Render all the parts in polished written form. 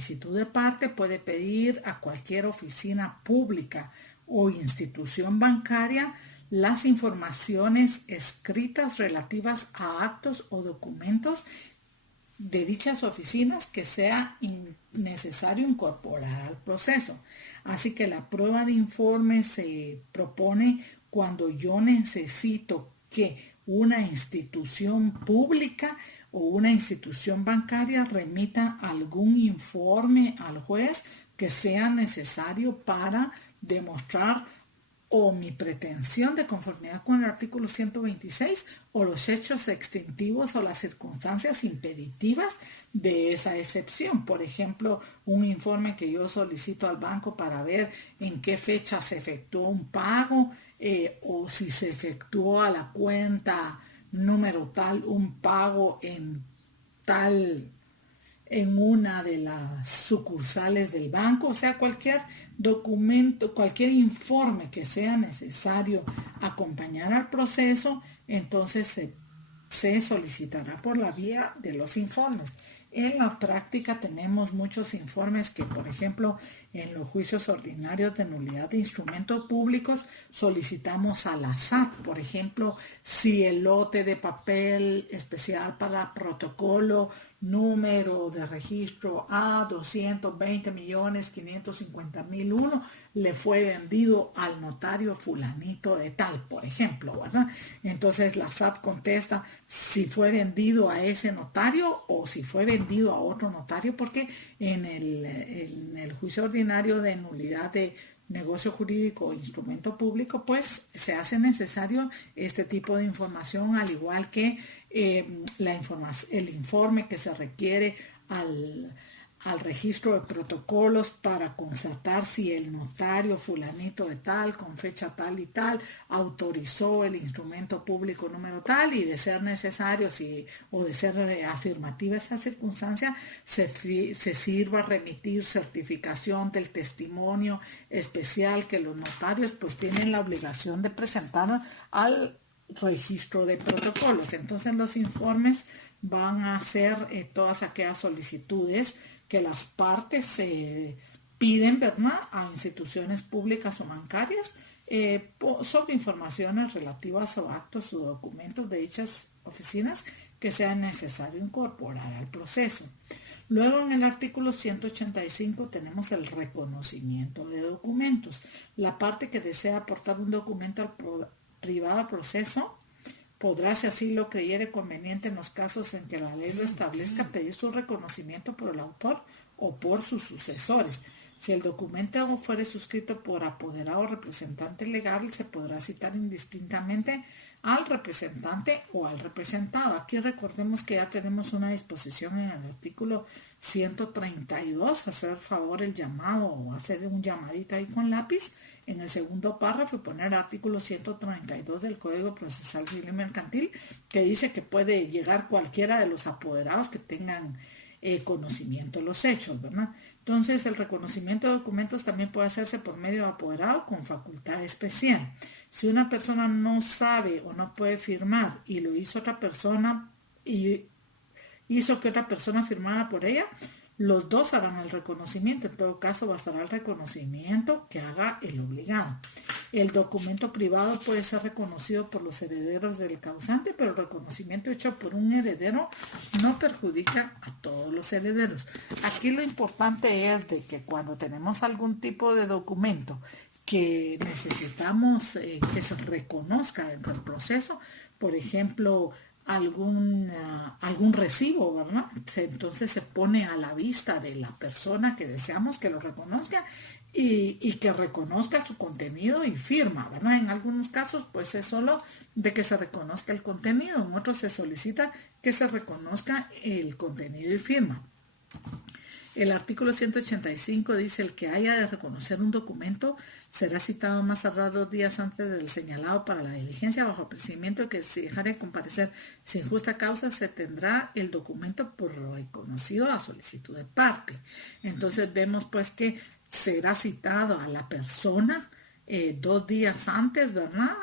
solicitud de parte puede pedir a cualquier oficina pública o institución bancaria las informaciones escritas relativas a actos o documentos de dichas oficinas que sea necesario incorporar al proceso. Así que la prueba de informe se propone cuando yo necesito que una institución pública o una institución bancaria remita algún informe al juez que sea necesario para demostrar o mi pretensión de conformidad con el artículo 126 o los hechos extintivos o las circunstancias impeditivas de esa excepción. Por ejemplo, un informe que yo solicito al banco para ver en qué fecha se efectuó un pago o si se efectuó a la cuenta número tal un pago en una de las sucursales del banco, o sea, cualquier documento, cualquier informe que sea necesario acompañar al proceso, entonces se solicitará por la vía de los informes. En la práctica tenemos muchos informes que, por ejemplo, en los juicios ordinarios de nulidad de instrumentos públicos solicitamos a la SAT, por ejemplo, si el lote de papel especial para protocolo número de registro A220.550.001 le fue vendido al notario fulanito de tal, por ejemplo, ¿verdad? Entonces la SAT contesta si fue vendido a ese notario o si fue vendido a otro notario, porque en el juicio ordinario de nulidad de negocio jurídico o instrumento público, pues se hace necesario este tipo de información, al igual que el informe que se requiere al registro de protocolos para constatar si el notario fulanito de tal, con fecha tal y tal, autorizó el instrumento público número tal, y de ser necesario o de ser afirmativa esa circunstancia, se sirva a remitir certificación del testimonio especial que los notarios pues tienen la obligación de presentar al registro de protocolos. Entonces los informes van a ser todas aquellas solicitudes que las partes piden, ¿verdad?, a instituciones públicas o bancarias sobre informaciones relativas a actos o documentos de dichas oficinas que sea necesario incorporar al proceso. Luego, en el artículo 185 tenemos el reconocimiento de documentos. La parte que desea aportar un documento privado al proceso podrá, si así lo creyere conveniente en los casos en que la ley lo establezca, pedir su reconocimiento por el autor o por sus sucesores. Si el documento fuere suscrito por apoderado o representante legal, se podrá citar indistintamente al representante o al representado. Aquí recordemos que ya tenemos una disposición en el artículo 132, hacer favor el llamado o hacer un llamadito ahí con lápiz en el segundo párrafo y poner artículo 132 del Código Procesal Civil y Mercantil, que dice que puede llegar cualquiera de los apoderados que tengan conocimiento de los hechos, ¿verdad? Entonces, el reconocimiento de documentos también puede hacerse por medio de apoderado con facultad especial. Si una persona no sabe o no puede firmar y lo hizo otra persona y hizo que otra persona firmara por ella, los dos harán el reconocimiento. En todo caso, bastará el reconocimiento que haga el obligado. El documento privado puede ser reconocido por los herederos del causante, pero el reconocimiento hecho por un heredero no perjudica a todos los herederos. Aquí lo importante es de que cuando tenemos algún tipo de documento que necesitamos que se reconozca dentro del proceso, por ejemplo, algún recibo, ¿verdad? Entonces se pone a la vista de la persona que deseamos que lo reconozca y que reconozca su contenido y firma, ¿verdad? En algunos casos pues es solo de que se reconozca el contenido, en otros se solicita que se reconozca el contenido y firma. El artículo 185 dice: el que haya de reconocer un documento será citado más tardar 2 días antes del señalado para la diligencia, bajo el procedimiento de que si dejare de comparecer sin justa causa, se tendrá el documento por reconocido a solicitud de parte. Entonces vemos pues que será citado a la persona 2 días antes, ¿verdad?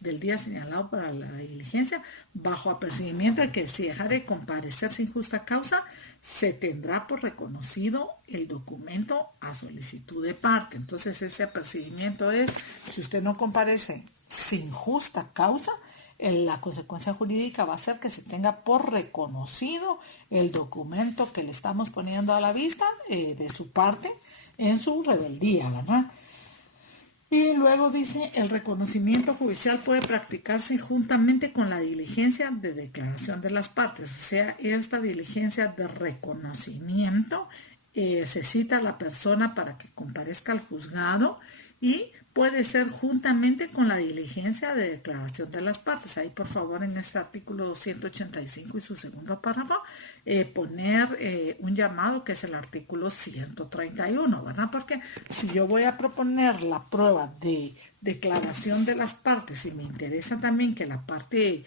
Del día señalado para la diligencia, bajo apercibimiento de que si dejare de comparecer sin justa causa, se tendrá por reconocido el documento a solicitud de parte. Entonces ese apercibimiento es, si usted no comparece sin justa causa, la consecuencia jurídica va a ser que se tenga por reconocido el documento que le estamos poniendo a la vista de su parte en su rebeldía, ¿verdad? Y luego dice, el reconocimiento judicial puede practicarse juntamente con la diligencia de declaración de las partes. O sea, esta diligencia de reconocimiento se cita a la persona para que comparezca al juzgado y puede ser juntamente con la diligencia de declaración de las partes. Ahí, por favor, en este artículo 185 y su segundo párrafo, poner un llamado que es el artículo 131, ¿verdad? Porque si yo voy a proponer la prueba de declaración de las partes y me interesa también que la parte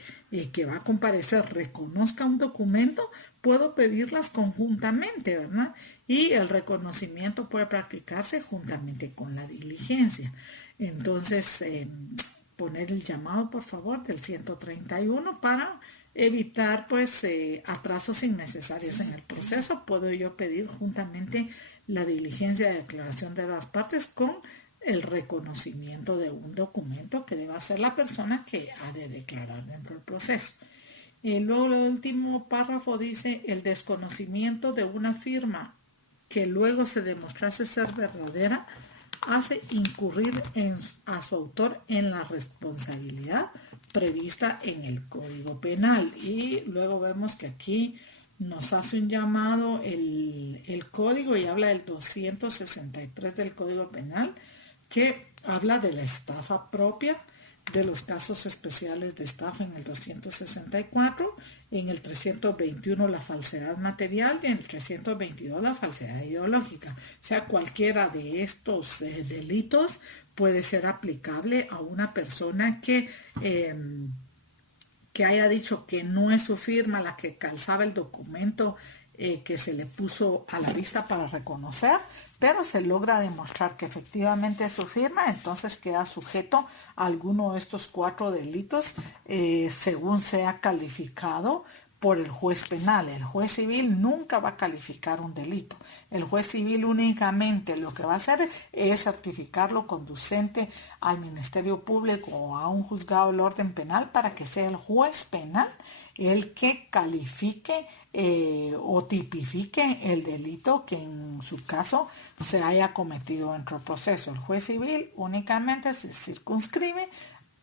que va a comparecer reconozca un documento, puedo pedirlas conjuntamente, ¿verdad? Y el reconocimiento puede practicarse juntamente con la diligencia. Entonces, poner el llamado, por favor, del 131 para evitar, pues, atrasos innecesarios en el proceso. Puedo yo pedir juntamente la diligencia de declaración de las partes con el reconocimiento de un documento que deba hacer la persona que ha de declarar dentro del proceso. Luego el último párrafo dice, el desconocimiento de una firma que luego se demostrase ser verdadera hace incurrir a su autor en la responsabilidad prevista en el Código Penal. Y luego vemos que aquí nos hace un llamado el código y habla del 263 del Código Penal, que habla de la estafa propia, de los casos especiales de estafa en el 264, en el 321 la falsedad material y en el 322 la falsedad ideológica. O sea, cualquiera de estos delitos puede ser aplicable a una persona que haya dicho que no es su firma la que calzaba el documento que se le puso a la vista para reconocer, pero se logra demostrar que efectivamente es su firma, entonces queda sujeto a alguno de estos 4 delitos según sea calificado por el juez penal. El juez civil nunca va a calificar un delito. El juez civil únicamente lo que va a hacer es certificarlo conducente al Ministerio Público o a un juzgado del orden penal para que sea el juez penal el que califique o tipifique el delito que en su caso se haya cometido dentro del proceso. El juez civil únicamente se circunscribe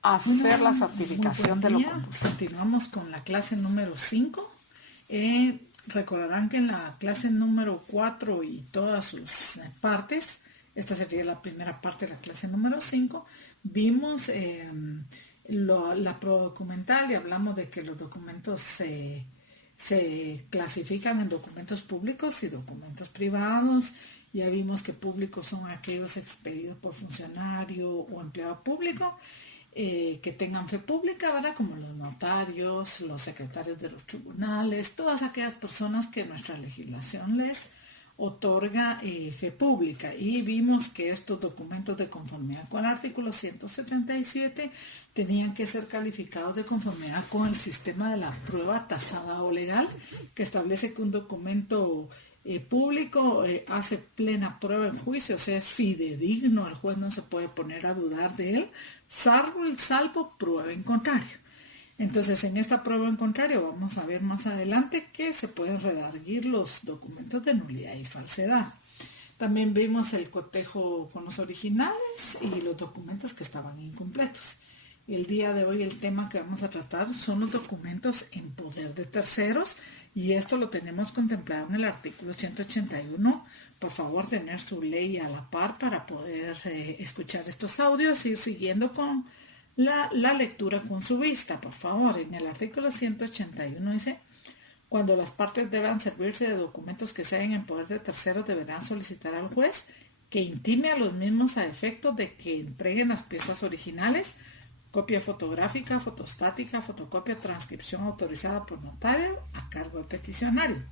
a hacer la certificación de lo conducente. Continuamos con la clase número 5. Recordarán que en la clase número 4 y todas sus partes, esta sería la primera parte de la clase número 5, vimos la prueba documental y hablamos de que los documentos se clasifican en documentos públicos y documentos privados. Ya vimos que públicos son aquellos expedidos por funcionario o empleado público que tengan fe pública, ¿verdad? Como los notarios, los secretarios de los tribunales, todas aquellas personas que nuestra legislación les otorga fe pública. Y vimos que estos documentos de conformidad con el artículo 177 tenían que ser calificados de conformidad con el sistema de la prueba tasada o legal, que establece que un documento público hace plena prueba en juicio, o sea, es fidedigno, el juez no se puede poner a dudar de él, salvo prueba en contrario. Entonces, en esta prueba en contrario vamos a ver más adelante que se pueden redarguir los documentos de nulidad y falsedad. También vimos el cotejo con los originales y los documentos que estaban incompletos. El día de hoy el tema que vamos a tratar son los documentos en poder de terceros y esto lo tenemos contemplado en el artículo 181. Por favor, tener su ley a la par para poder escuchar estos audios y ir siguiendo con la lectura con su vista. Por favor, en el artículo 181 dice: cuando las partes deban servirse de documentos que se hallen en poder de terceros, deberán solicitar al juez que intime a los mismos a efecto de que entreguen las piezas originales, copia fotográfica, fotostática, fotocopia, transcripción autorizada por notario a cargo del peticionario.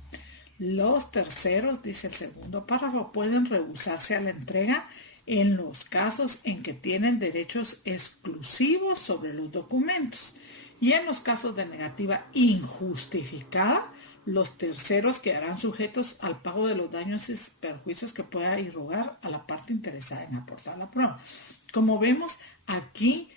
Los terceros, dice el segundo párrafo, pueden rehusarse a la entrega en los casos en que tienen derechos exclusivos sobre los documentos y en los casos de negativa injustificada los terceros quedarán sujetos al pago de los daños y perjuicios que pueda irrogar a la parte interesada en aportar la prueba. Como vemos aquí,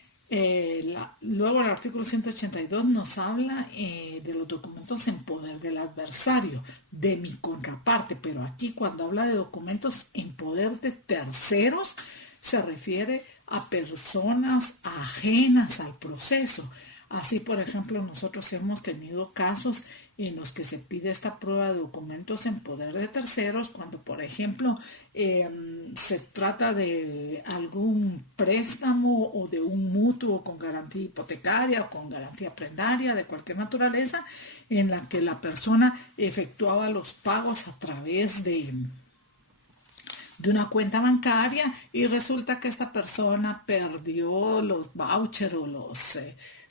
luego el artículo 182 nos habla de los documentos en poder del adversario, de mi contraparte, pero aquí cuando habla de documentos en poder de terceros, se refiere a personas ajenas al proceso. Así, por ejemplo, nosotros hemos tenido casos en los que se pide esta prueba de documentos en poder de terceros cuando, por ejemplo, se trata de algún préstamo o de un mutuo con garantía hipotecaria o con garantía prendaria de cualquier naturaleza, en la que la persona efectuaba los pagos a través de una cuenta bancaria y resulta que esta persona perdió los vouchers o los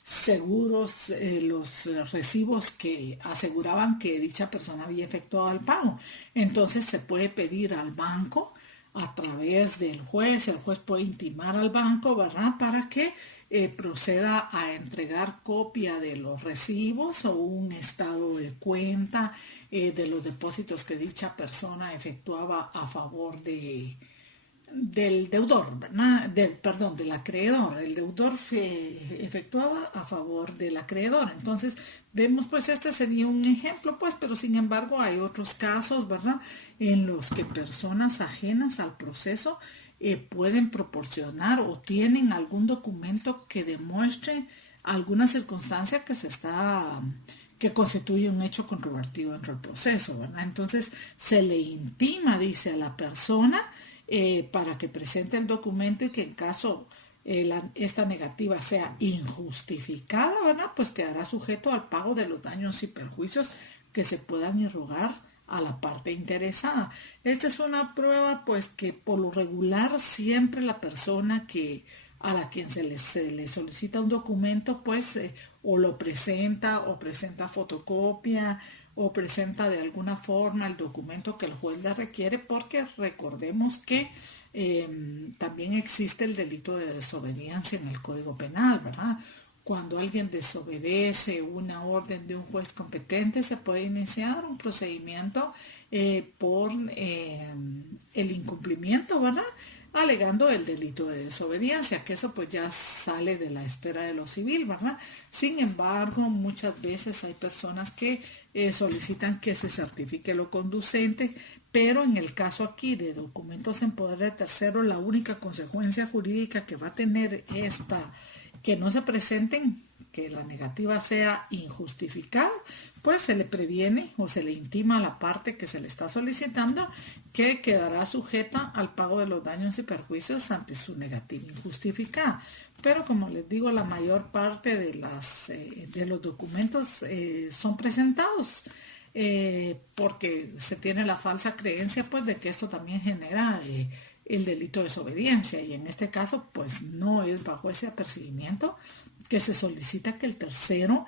seguros, los recibos que aseguraban que dicha persona había efectuado el pago. Entonces se puede pedir al banco a través del juez, el juez puede intimar al banco, ¿verdad?, para que proceda a entregar copia de los recibos o un estado de cuenta de los depósitos que dicha persona efectuaba a favor del deudor, ¿verdad? Del acreedor. El deudor efectuaba a favor del acreedor. Entonces, vemos, pues, este sería un ejemplo, pues, pero sin embargo hay otros casos, ¿verdad?, en los que personas ajenas al proceso pueden proporcionar o tienen algún documento que demuestre alguna circunstancia que constituye un hecho controvertido dentro del proceso, ¿verdad? Entonces, se le intima, dice, a la persona para que presente el documento y que en caso esta negativa sea injustificada, ¿verdad?, pues quedará sujeto al pago de los daños y perjuicios que se puedan irrogar a la parte interesada. Esta es una prueba, pues, que por lo regular siempre la persona a la quien se le solicita un documento, pues, o lo presenta o presenta fotocopia o presenta de alguna forma el documento que el juez le requiere, porque recordemos que también existe el delito de desobediencia en el Código Penal, ¿verdad? Cuando alguien desobedece una orden de un juez competente, se puede iniciar un procedimiento por el incumplimiento, ¿verdad?, alegando el delito de desobediencia, que eso pues ya sale de la esfera de lo civil, ¿verdad? Sin embargo, muchas veces hay personas que solicitan que se certifique lo conducente, pero en el caso aquí de documentos en poder de tercero, la única consecuencia jurídica que va a tener que no se presenten, que la negativa sea injustificada, pues se le previene o se le intima a la parte que se le está solicitando que quedará sujeta al pago de los daños y perjuicios ante su negativa injustificada. Pero como les digo, la mayor parte de los documentos son presentados porque se tiene la falsa creencia, pues, de que esto también genera el delito de desobediencia, y en este caso pues no es bajo ese apercibimiento que se solicita que el tercero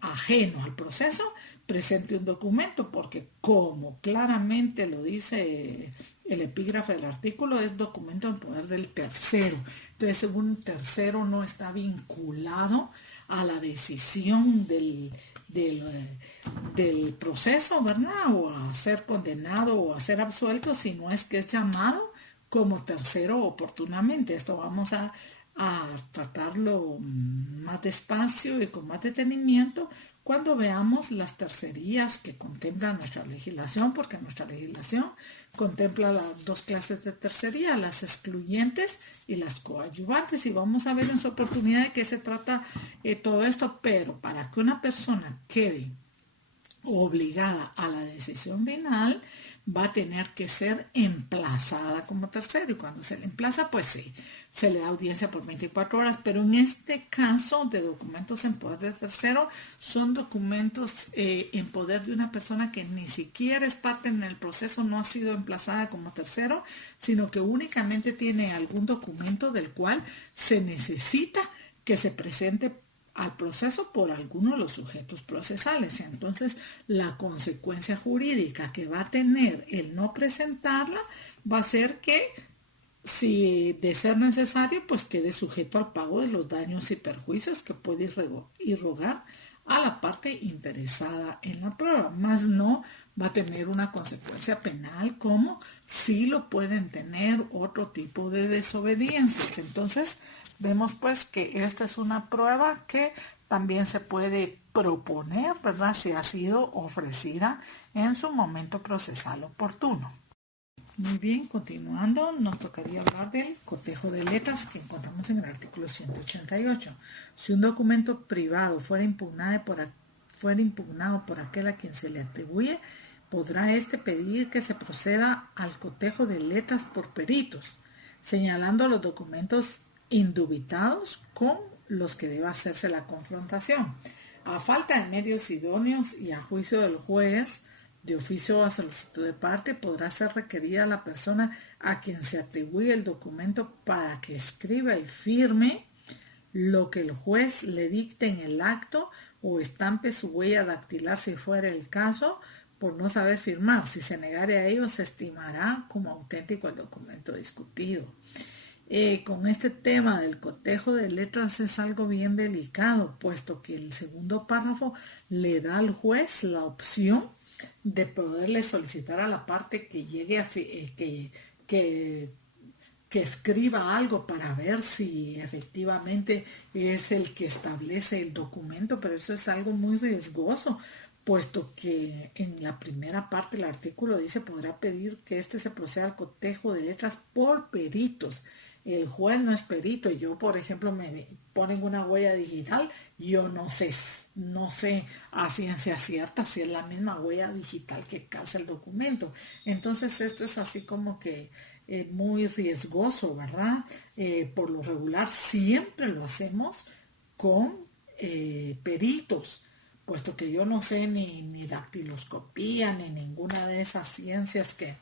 ajeno al proceso presente un documento, porque como claramente lo dice el epígrafe del artículo, es documento en poder del tercero. Entonces, un tercero no está vinculado a la decisión del proceso, ¿verdad?, o a ser condenado o a ser absuelto, sino es que es llamado como tercero oportunamente. Esto vamos a tratarlo más despacio y con más detenimiento cuando veamos las tercerías que contempla nuestra legislación, porque nuestra legislación contempla las dos clases de tercería, las excluyentes y las coadyuvantes, y vamos a ver en su oportunidad de qué se trata todo esto. Pero para que una persona quede obligada a la decisión final, va a tener que ser emplazada como tercero, y cuando se le emplaza, pues sí, se le da audiencia por 24 horas, pero en este caso de documentos en poder de tercero, son documentos en poder de una persona que ni siquiera es parte en el proceso, no ha sido emplazada como tercero, sino que únicamente tiene algún documento del cual se necesita que se presente al proceso por alguno de los sujetos procesales. Entonces, la consecuencia jurídica que va a tener el no presentarla va a ser que, si de ser necesario, pues quede sujeto al pago de los daños y perjuicios que puede irrogar a la parte interesada en la prueba, más no va a tener una consecuencia penal como si lo pueden tener otro tipo de desobediencias. Entonces, vemos pues que esta es una prueba que también se puede proponer, ¿verdad? Si ha sido ofrecida en su momento procesal oportuno. Muy bien, continuando, nos tocaría hablar del cotejo de letras que encontramos en el artículo 188. Si un documento privado fuera impugnado por aquel a quien se le atribuye, podrá éste pedir que se proceda al cotejo de letras por peritos, señalando los documentos indubitados con los que deba hacerse la confrontación. A falta de medios idóneos y a juicio del juez, de oficio o a solicitud de parte, podrá ser requerida la persona a quien se atribuye el documento para que escriba y firme lo que el juez le dicte en el acto o estampe su huella dactilar si fuera el caso, por no saber firmar. Si se negare a ello, se estimará como auténtico el documento discutido. Con este tema del cotejo de letras es algo bien delicado, puesto que el segundo párrafo le da al juez la opción de poderle solicitar a la parte que llegue a que escriba algo para ver si efectivamente es el que establece el documento, pero eso es algo muy riesgoso, puesto que en la primera parte del artículo dice podrá pedir que se proceda al cotejo de letras por peritos. El juez no es perito. Yo, por ejemplo, me ponen una huella digital, yo no sé a ciencia cierta si es la misma huella digital que calza el documento. Entonces esto es así como que muy riesgoso, ¿verdad? Por lo regular siempre lo hacemos con peritos, puesto que yo no sé ni dactiloscopía ni ninguna de esas ciencias que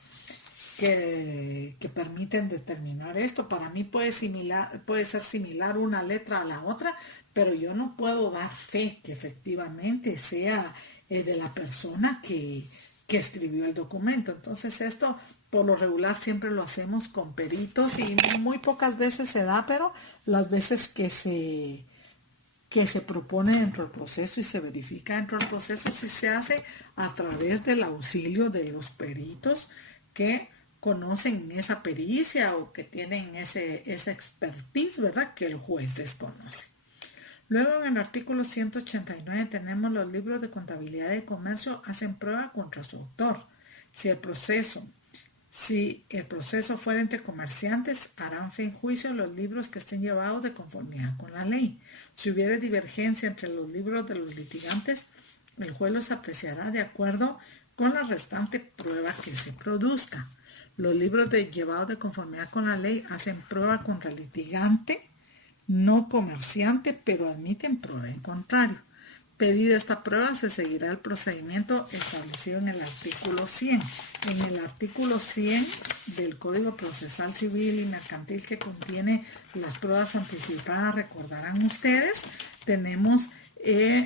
permiten determinar esto. Para mí puede ser similar una letra a la otra, pero yo no puedo dar fe que efectivamente sea de la persona que escribió el documento. Entonces esto por lo regular siempre lo hacemos con peritos y muy pocas veces se da, pero las veces que se propone dentro del proceso y se verifica dentro del proceso, sí se hace a través del auxilio de los peritos que conocen esa pericia o que tienen esa expertise, ¿verdad? Que el juez desconoce. Luego en el artículo 189 tenemos los libros de contabilidad de comercio hacen prueba contra su autor. Si el proceso fuera entre comerciantes, harán fe en juicio los libros que estén llevados de conformidad con la ley. Si hubiera divergencia entre los libros de los litigantes, el juez los apreciará de acuerdo con la restante prueba que se produzca. Los libros llevados de conformidad con la ley hacen prueba contra el litigante, no comerciante, pero admiten prueba en contrario. Pedida esta prueba, se seguirá el procedimiento establecido en el artículo 100. En el artículo 100 del Código Procesal Civil y Mercantil, que contiene las pruebas anticipadas, recordarán ustedes, tenemos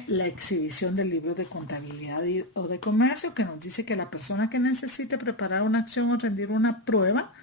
la exhibición del libro de contabilidad o de comercio, que nos dice que la persona que necesite preparar una acción o rendir una prueba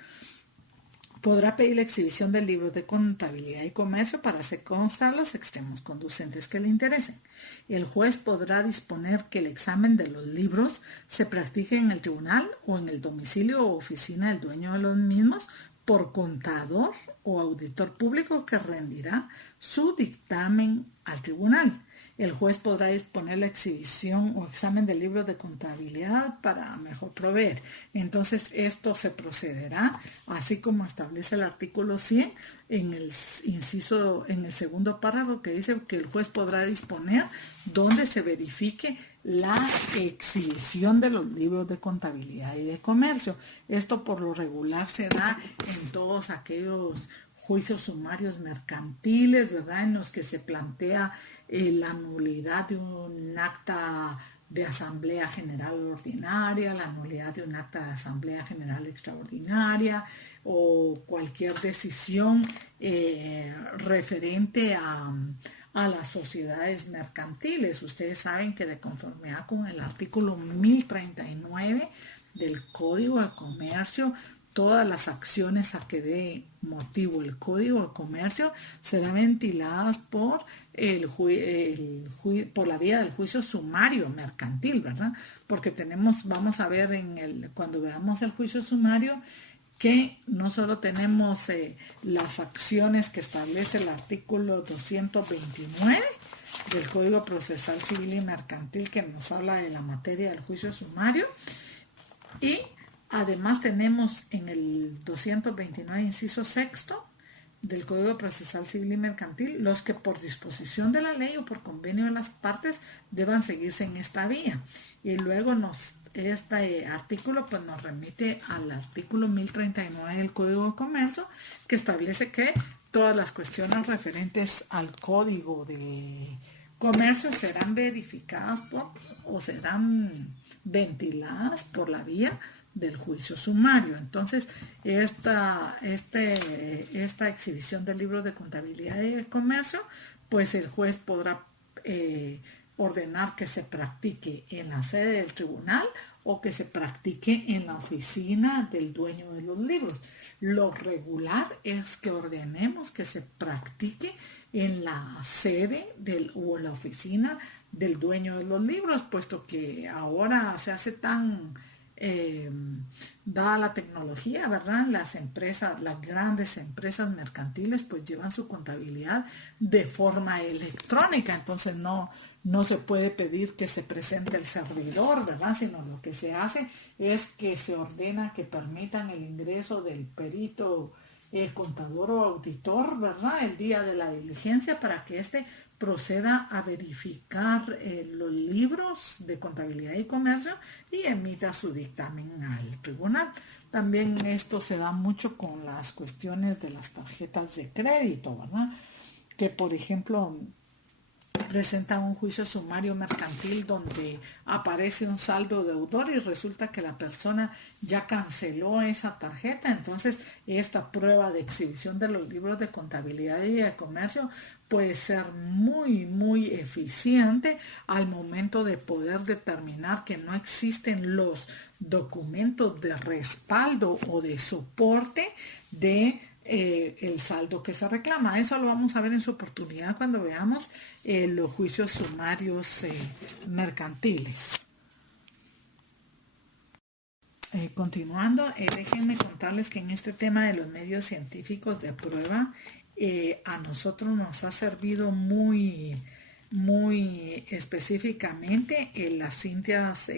podrá pedir la exhibición del libro de contabilidad y comercio para hacer constar los extremos conducentes que le interesen. El juez podrá disponer que el examen de los libros se practique en el tribunal o en el domicilio o oficina del dueño de los mismos por contador o auditor público que rendirá su dictamen al tribunal. El juez podrá disponer la exhibición o examen del libro de contabilidad para mejor proveer. Entonces esto se procederá así como establece el artículo 100 en el segundo párrafo, que dice que el juez podrá disponer donde se verifique la exhibición de los libros de contabilidad y de comercio. Esto por lo regular se da en todos aquellos juicios sumarios mercantiles, ¿verdad? En los que se plantea la nulidad de un acta de asamblea general ordinaria, la nulidad de un acta de asamblea general extraordinaria o cualquier decisión referente a las sociedades mercantiles. Ustedes saben que de conformidad con el artículo 1039 del Código de Comercio, todas las acciones a que dé motivo el Código de Comercio serán ventiladas por por la vía del juicio sumario mercantil, ¿verdad? Porque vamos a ver cuando veamos el juicio sumario, que no solo tenemos las acciones que establece el artículo 229 del Código Procesal Civil y Mercantil, que nos habla de la materia del juicio sumario, y además tenemos en el 229 inciso sexto del Código Procesal Civil y Mercantil los que por disposición de la ley o por convenio de las partes deban seguirse en esta vía. Y luego este artículo pues nos remite al artículo 1039 del Código de Comercio, que establece que todas las cuestiones referentes al Código de Comercio serán verificadas o serán ventiladas por la vía del juicio sumario. Entonces, esta exhibición del libro de contabilidad y de comercio, pues el juez podrá ordenar que se practique en la sede del tribunal o que se practique en la oficina del dueño de los libros. Lo regular es que ordenemos que se practique en la sede o la oficina del dueño de los libros, puesto que ahora se hace tan dada la tecnología, ¿verdad? Las grandes empresas mercantiles pues llevan su contabilidad de forma electrónica, entonces no se puede pedir que se presente el servidor, ¿verdad? Sino lo que se hace es que se ordena que permitan el ingreso del perito contador o auditor, ¿verdad? El día de la diligencia, para que éste proceda a verificar los libros de contabilidad y comercio y emita su dictamen al tribunal. También esto se da mucho con las cuestiones de las tarjetas de crédito, ¿verdad? Que por ejemplo presenta un juicio sumario mercantil donde aparece un saldo deudor y resulta que la persona ya canceló esa tarjeta. Entonces, esta prueba de exhibición de los libros de contabilidad y de comercio puede ser muy, muy eficiente al momento de poder determinar que no existen los documentos de respaldo o de soporte de el saldo que se reclama. Eso lo vamos a ver en su oportunidad cuando veamos los juicios sumarios mercantiles. Continuando, déjenme contarles que en este tema de los medios científicos de prueba, a nosotros nos ha servido muy específicamente en las cintas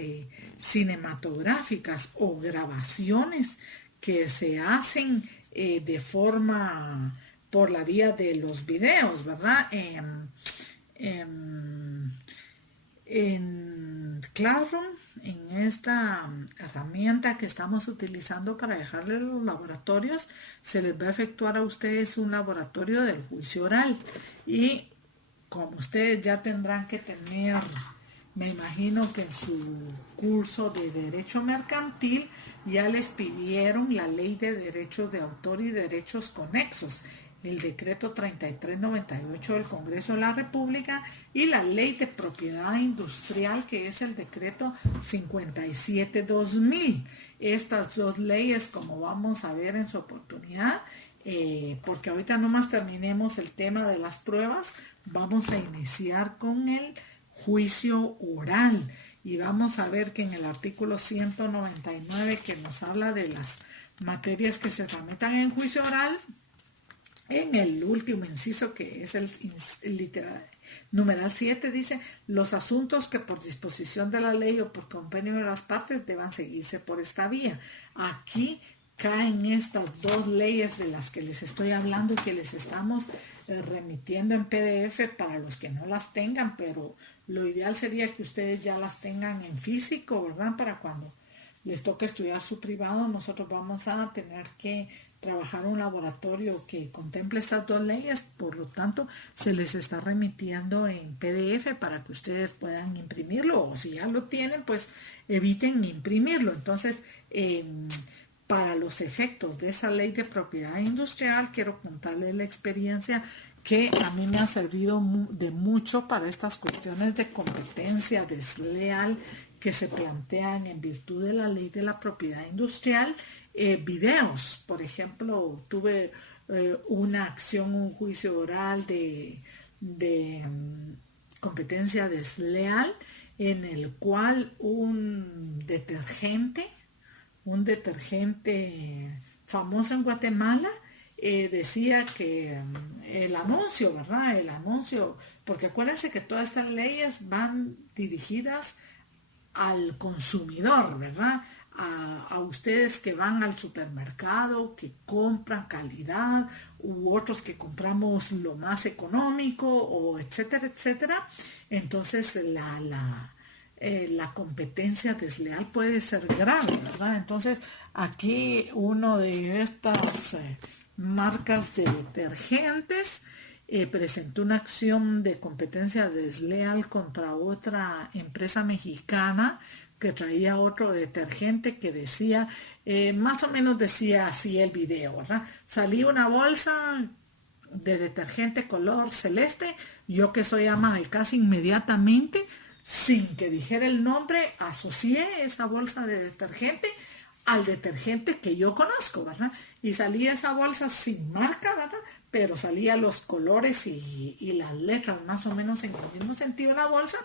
cinematográficas o grabaciones que se hacen de forma por la vía de los videos, ¿verdad? En Classroom, en esta herramienta que estamos utilizando para dejarles los laboratorios, se les va a efectuar a ustedes un laboratorio del juicio oral y como ustedes ya tendrán que tener, me imagino que en su curso de Derecho Mercantil ya les pidieron la Ley de Derechos de Autor y Derechos Conexos, el Decreto 3398 del Congreso de la República y la Ley de Propiedad Industrial, que es el Decreto 57-2000. Estas dos leyes, como vamos a ver en su oportunidad, porque ahorita nomás terminemos el tema de las pruebas, vamos a iniciar con el juicio oral y vamos a ver que en el artículo 199 que nos habla de las materias que se tramitan en juicio oral, en el último inciso que es el numeral 7 dice los asuntos que por disposición de la ley o por convenio de las partes deban seguirse por esta vía. Aquí caen estas dos leyes de las que les estoy hablando y que les estamos remitiendo en PDF para los que no las tengan, pero lo ideal sería que ustedes ya las tengan en físico, ¿verdad? Para cuando les toque estudiar su privado, nosotros vamos a tener que trabajar un laboratorio que contemple estas dos leyes, por lo tanto se les está remitiendo en PDF para que ustedes puedan imprimirlo, o si ya lo tienen, pues eviten imprimirlo. Entonces, para los efectos de esa ley de propiedad industrial, quiero contarles la experiencia que a mí me ha servido de mucho para estas cuestiones de competencia desleal que se plantean en virtud de la ley de la propiedad industrial, videos. Por ejemplo, tuve una acción, un juicio oral de competencia desleal, en el cual un detergente famoso en Guatemala, decía que el anuncio, ¿verdad? El anuncio, porque acuérdense que todas estas leyes van dirigidas al consumidor, ¿verdad? A ustedes que van al supermercado, que compran calidad, u otros que compramos lo más económico, o etcétera, etcétera. Entonces la competencia desleal puede ser grave, ¿verdad? Entonces aquí uno de estas marcas de detergentes presentó una acción de competencia desleal contra otra empresa mexicana que traía otro detergente que decía, más o menos decía así el video, ¿verdad? Salía una bolsa de detergente color celeste, yo que soy ama de casa, inmediatamente, sin que dijera el nombre, asocié esa bolsa de detergente al detergente que yo conozco, ¿verdad? Y salía esa bolsa sin marca, ¿verdad? Pero salía los colores y las letras más o menos en el mismo sentido en la bolsa,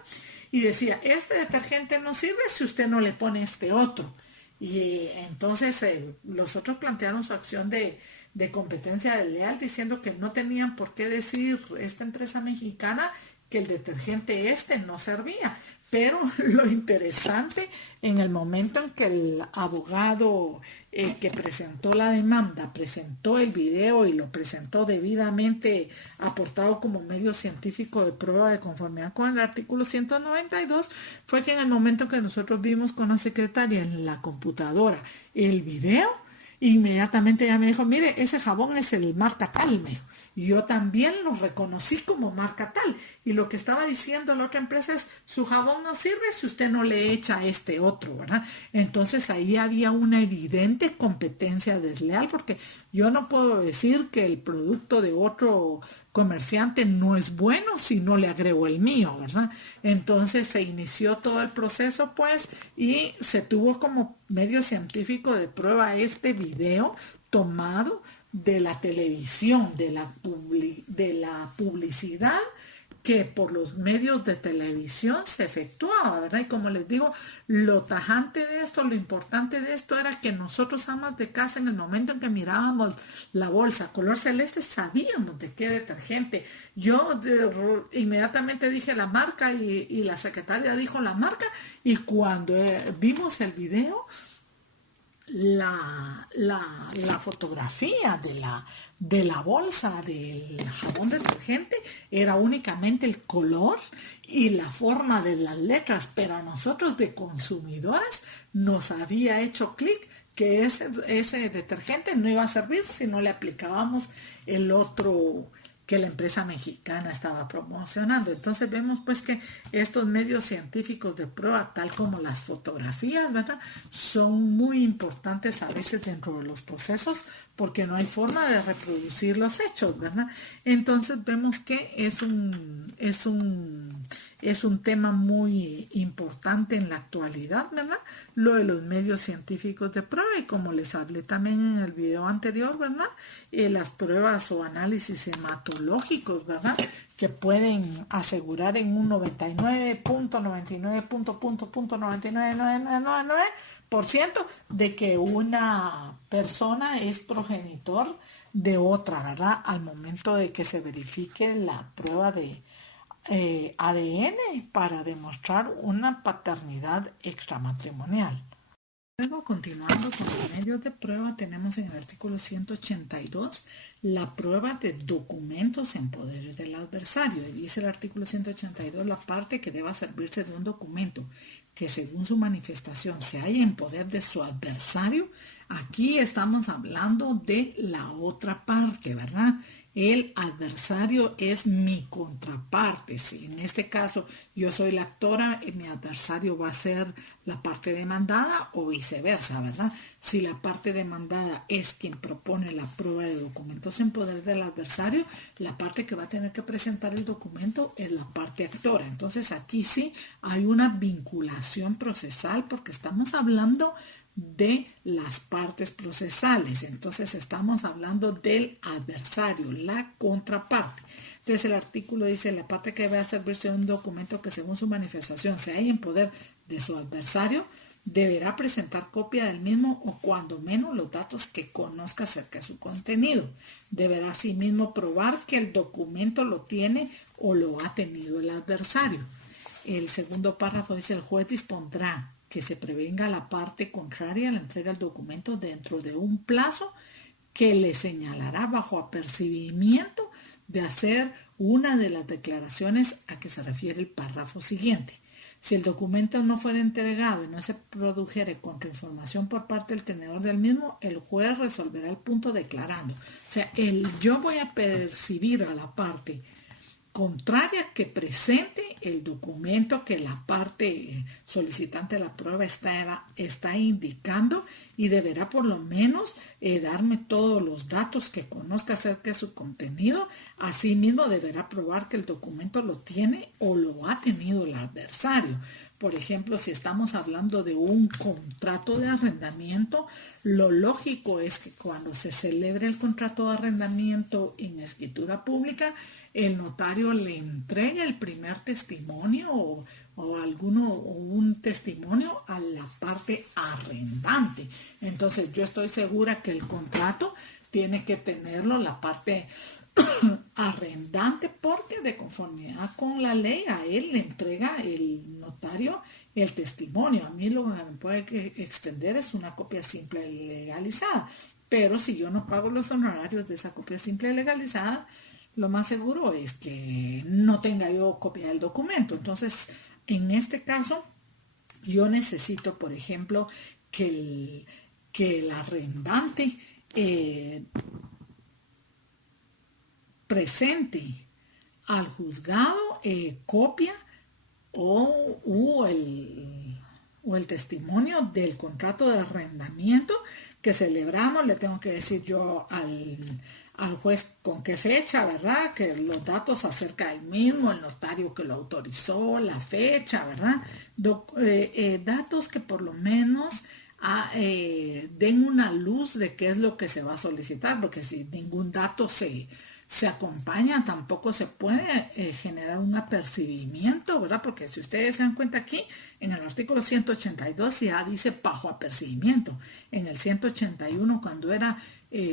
y decía, este detergente no sirve si usted no le pone este otro. Y entonces los otros plantearon su acción de competencia desleal, diciendo que no tenían por qué decir esta empresa mexicana que el detergente no servía. Pero lo interesante, en el momento en que el abogado que presentó la demanda presentó el video y lo presentó debidamente aportado como medio científico de prueba de conformidad con el artículo 192, fue que en el momento que nosotros vimos con la secretaria en la computadora el video, inmediatamente ella me dijo, mire, ese jabón es el marca tal, me dijo. Y yo también lo reconocí como marca tal. Y lo que estaba diciendo la otra empresa es, su jabón no sirve si usted no le echa este otro, ¿verdad? Entonces ahí había una evidente competencia desleal, porque yo no puedo decir que el producto de otro comerciante no es bueno si no le agrego el mío, ¿verdad? Entonces se inició todo el proceso, pues, y se tuvo como medio científico de prueba este video tomado de la televisión, de la publicidad que por los medios de televisión se efectuaba, ¿verdad? Y como les digo, lo tajante de esto, lo importante de esto era que nosotros, amas de casa, en el momento en que mirábamos la bolsa color celeste, sabíamos de qué detergente. Yo inmediatamente dije la marca y la secretaria dijo la marca, y cuando vimos el video, la fotografía de la bolsa del jabón detergente era únicamente el color y la forma de las letras, pero a nosotros de consumidores nos había hecho clic que ese detergente no iba a servir si no le aplicábamos el otro que la empresa mexicana estaba promocionando. Entonces vemos pues que estos medios científicos de prueba, tal como las fotografías, ¿verdad?, son muy importantes a veces dentro de los procesos, porque no hay forma de reproducir los hechos, ¿verdad? Entonces vemos que es un tema muy importante en la actualidad, ¿verdad? Lo de los medios científicos de prueba, y como les hablé también en el video anterior, ¿verdad? Las pruebas o análisis hematológicos, ¿verdad?, que pueden asegurar en un 99.99.9999% de que una persona es progenitor de otra, ¿verdad?, al momento de que se verifique la prueba de ADN para demostrar una paternidad extramatrimonial. Luego, continuando con los medios de prueba, tenemos en el artículo 182 la prueba de documentos en poder del adversario. Y dice el artículo 182 la parte que deba servirse de un documento que según su manifestación se halla en poder de su adversario Aquí estamos hablando de la otra parte, ¿verdad? El adversario es mi contraparte. Si en este caso yo soy la actora, mi adversario va a ser la parte demandada o viceversa, ¿verdad? Si la parte demandada es quien propone la prueba de documentos en poder del adversario, la parte que va a tener que presentar el documento es la parte actora. Entonces aquí sí hay una vinculación procesal porque estamos hablando de las partes procesales. Entonces estamos hablando del adversario, la contraparte. Entonces el artículo dice, la parte que debe servirse de un documento que según su manifestación se halla en poder de su adversario, deberá presentar copia del mismo o cuando menos los datos que conozca acerca de su contenido. Deberá asimismo probar que el documento lo tiene o lo ha tenido el adversario. El segundo párrafo dice, el juez dispondrá que se prevenga a la parte contraria a la entrega del documento dentro de un plazo que le señalará bajo apercibimiento de hacer una de las declaraciones a que se refiere el párrafo siguiente. Si el documento no fuera entregado y no se produjere contrainformación por parte del tenedor del mismo, el juez resolverá el punto declarando. O sea, yo voy a percibir a la parte contraria que presente el documento que la parte solicitante de la prueba está indicando y deberá por lo menos darme todos los datos que conozca acerca de su contenido. Asimismo deberá probar que el documento lo tiene o lo ha tenido el adversario. Por ejemplo, si estamos hablando de un contrato de arrendamiento, lo lógico es que cuando se celebre el contrato de arrendamiento en escritura pública, el notario le entregue el primer testimonio o un testimonio a la parte arrendante. Entonces yo estoy segura que el contrato tiene que tenerlo la parte arrendante porque de conformidad con la ley a él le entrega el notario el testimonio. A mí lo que me puede extender es una copia simple y legalizada, pero si yo no pago los honorarios de esa copia simple y legalizada, lo más seguro es que no tenga yo copia del documento. Entonces, en este caso, yo necesito, por ejemplo, que el arrendante presente al juzgado copia o el testimonio del contrato de arrendamiento que celebramos. Le tengo que decir yo al juez con qué fecha, ¿verdad? Que los datos acerca del mismo, el notario que lo autorizó, la fecha, ¿verdad? Datos que por lo menos den una luz de qué es lo que se va a solicitar, porque si ningún dato se acompaña, tampoco se puede generar un apercibimiento, ¿verdad? Porque si ustedes se dan cuenta aquí, en el artículo 182 ya dice bajo apercibimiento. En el 181, cuando era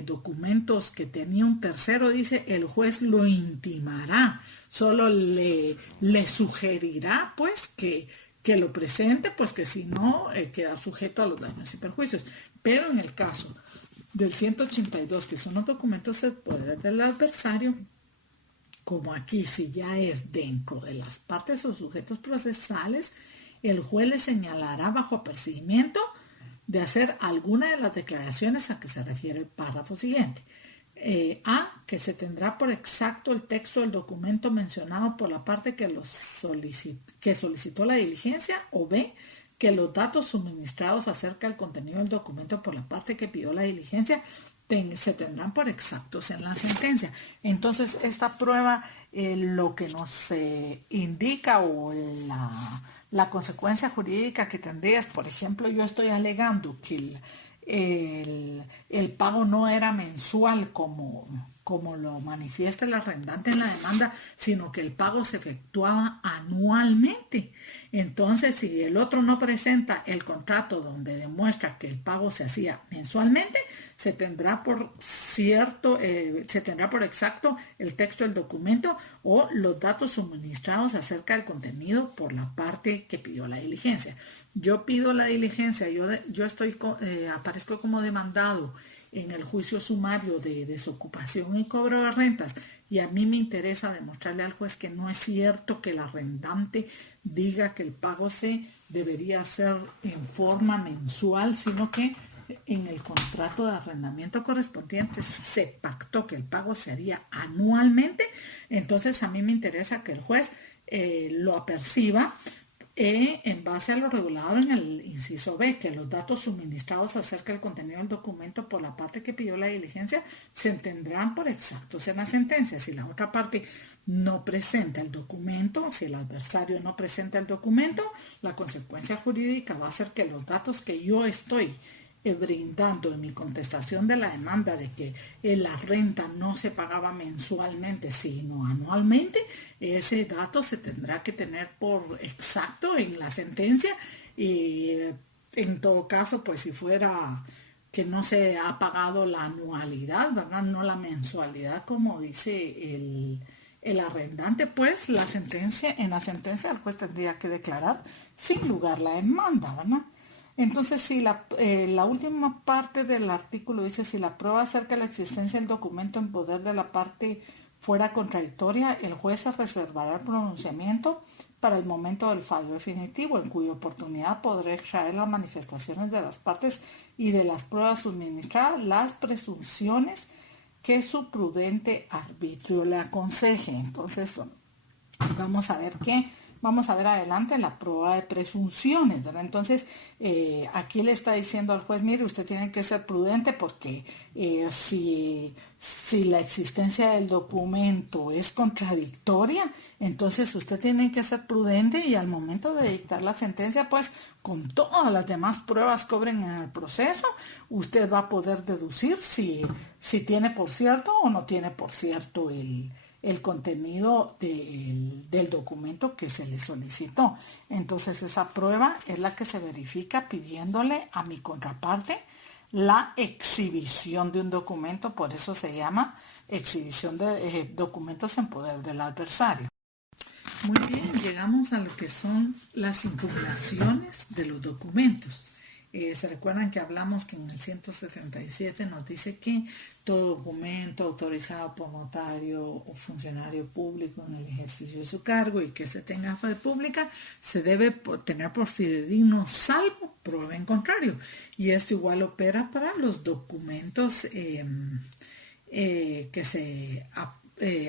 documentos que tenía un tercero, dice el juez lo intimará, solo le sugerirá pues que lo presente, pues que si no queda sujeto a los daños y perjuicios. Pero en el caso del 182, que son los documentos de poder del adversario, como aquí si ya es dentro de las partes o sujetos procesales, el juez le señalará bajo apercibimiento de hacer alguna de las declaraciones a que se refiere el párrafo siguiente. A, que se tendrá por exacto el texto del documento mencionado por la parte que solicitó la diligencia, o B, que los datos suministrados acerca del contenido del documento por la parte que pidió la diligencia se tendrán por exactos en la sentencia. Entonces, esta prueba lo que nos indica o la consecuencia jurídica que tendría es, por ejemplo, yo estoy alegando que el pago no era mensual como lo manifiesta el arrendante en la demanda, sino que el pago se efectuaba anualmente. Entonces, si el otro no presenta el contrato donde demuestra que el pago se hacía mensualmente, se tendrá por exacto el texto del documento o los datos suministrados acerca del contenido por la parte que pidió la diligencia. Yo pido la diligencia, yo aparezco como demandado en el juicio sumario de desocupación y cobro de rentas, y a mí me interesa demostrarle al juez que no es cierto que el arrendante diga que el pago se debería hacer en forma mensual, sino que en el contrato de arrendamiento correspondiente se pactó que el pago se haría anualmente, entonces a mí me interesa que el juez lo aperciba en base a lo regulado en el inciso B, que los datos suministrados acerca del contenido del documento por la parte que pidió la diligencia se entenderán por exactos en la sentencia. Si la otra parte no presenta el documento, si el adversario no presenta el documento, la consecuencia jurídica va a ser que los datos que yo estoy brindando en mi contestación de la demanda de que la renta no se pagaba mensualmente sino anualmente, ese dato se tendrá que tener por exacto en la sentencia y en todo caso pues si fuera que no se ha pagado la anualidad, ¿verdad? No la mensualidad como dice el arrendante, pues en la sentencia el juez tendría que declarar sin lugar la demanda, ¿verdad? Entonces, si la última parte del artículo dice, si la prueba acerca de la existencia del documento en poder de la parte fuera contradictoria, el juez se reservará el pronunciamiento para el momento del fallo definitivo, en cuya oportunidad podrá extraer las manifestaciones de las partes y de las pruebas suministradas, las presunciones que su prudente arbitrio le aconseje. Entonces, vamos a ver vamos a ver adelante la prueba de presunciones, ¿verdad? Entonces, aquí le está diciendo al juez, mire, usted tiene que ser prudente porque si la existencia del documento es contradictoria, entonces usted tiene que ser prudente y al momento de dictar la sentencia, pues con todas las demás pruebas que obren en el proceso, usted va a poder deducir si tiene por cierto o no tiene por cierto el contenido del documento que se le solicitó. Entonces esa prueba es la que se verifica pidiéndole a mi contraparte la exhibición de un documento, por eso se llama exhibición de documentos en poder del adversario. Muy bien, llegamos a lo que son las impugnaciones de los documentos. Se recuerdan que hablamos que en el 177 nos dice que todo documento autorizado por notario o funcionario público en el ejercicio de su cargo y que se tenga fe pública se debe tener por fidedigno salvo prueba en contrario. Y esto igual opera para los documentos que se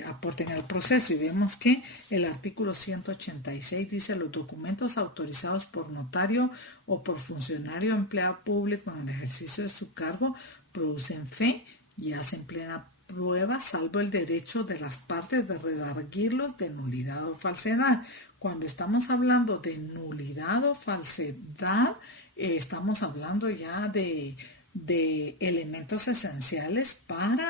aporten al proceso, y vemos que el artículo 186 dice los documentos autorizados por notario o por funcionario empleado público en el ejercicio de su cargo producen fe y hacen plena prueba salvo el derecho de las partes de redarguirlos de nulidad o falsedad. Cuando estamos hablando de nulidad o falsedad, estamos hablando ya de elementos esenciales para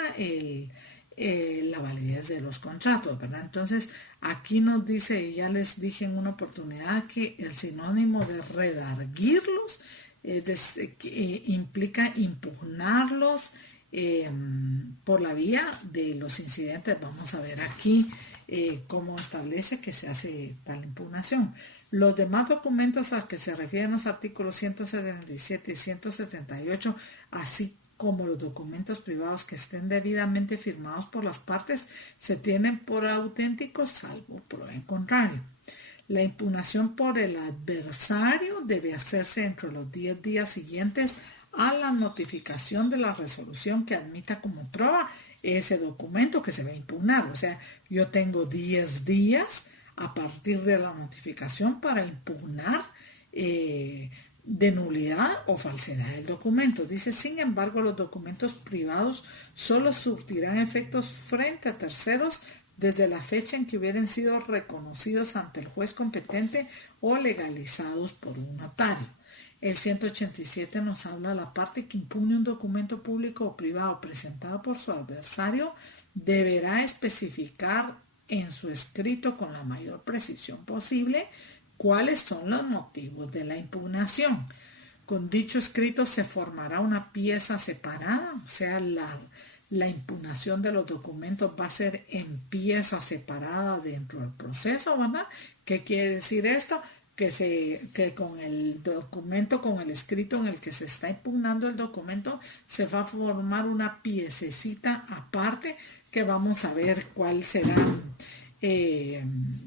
la validez de los contratos, ¿verdad? Entonces, aquí nos dice, y ya les dije en una oportunidad, que el sinónimo de redarguirlos implica impugnarlos por la vía de los incidentes. Vamos a ver aquí cómo establece que se hace tal impugnación. Los demás documentos a que se refieren los artículos 177 y 178, así como los documentos privados que estén debidamente firmados por las partes, se tienen por auténticos salvo prueba en contrario. La impugnación por el adversario debe hacerse dentro de los 10 días siguientes a la notificación de la resolución que admita como prueba ese documento que se va a impugnar. O sea, yo tengo 10 días a partir de la notificación para impugnar de nulidad o falsedad del documento. Dice, sin embargo, los documentos privados solo surtirán efectos frente a terceros desde la fecha en que hubieran sido reconocidos ante el juez competente o legalizados por un notario. El 187 nos habla de la parte que impugne un documento público o privado presentado por su adversario, deberá especificar en su escrito con la mayor precisión posible cuáles son los motivos de la impugnación. Con dicho escrito se formará una pieza separada, o sea, la impugnación de los documentos va a ser en pieza separada dentro del proceso, ¿verdad? ¿Qué quiere decir esto? Que con el documento, con el escrito en el que se está impugnando el documento, se va a formar una piececita aparte que vamos a ver cuál será